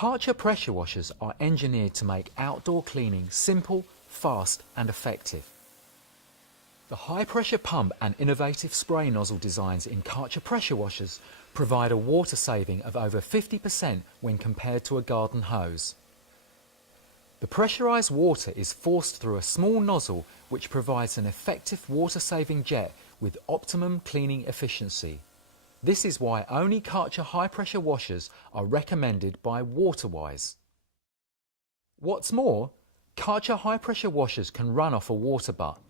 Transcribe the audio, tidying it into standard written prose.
Kärcher pressure washers are engineered to make outdoor cleaning simple, fast and effective. The high-pressure pump and innovative spray nozzle designs in Kärcher pressure washers provide a water saving of over 50% when compared to a garden hose. The pressurized water is forced through a small nozzle which provides an effective water-saving jet with optimum cleaning efficiency. This is why only Kärcher high-pressure washers are recommended by Waterwise. What's more, Kärcher high-pressure washers can run off a water butt,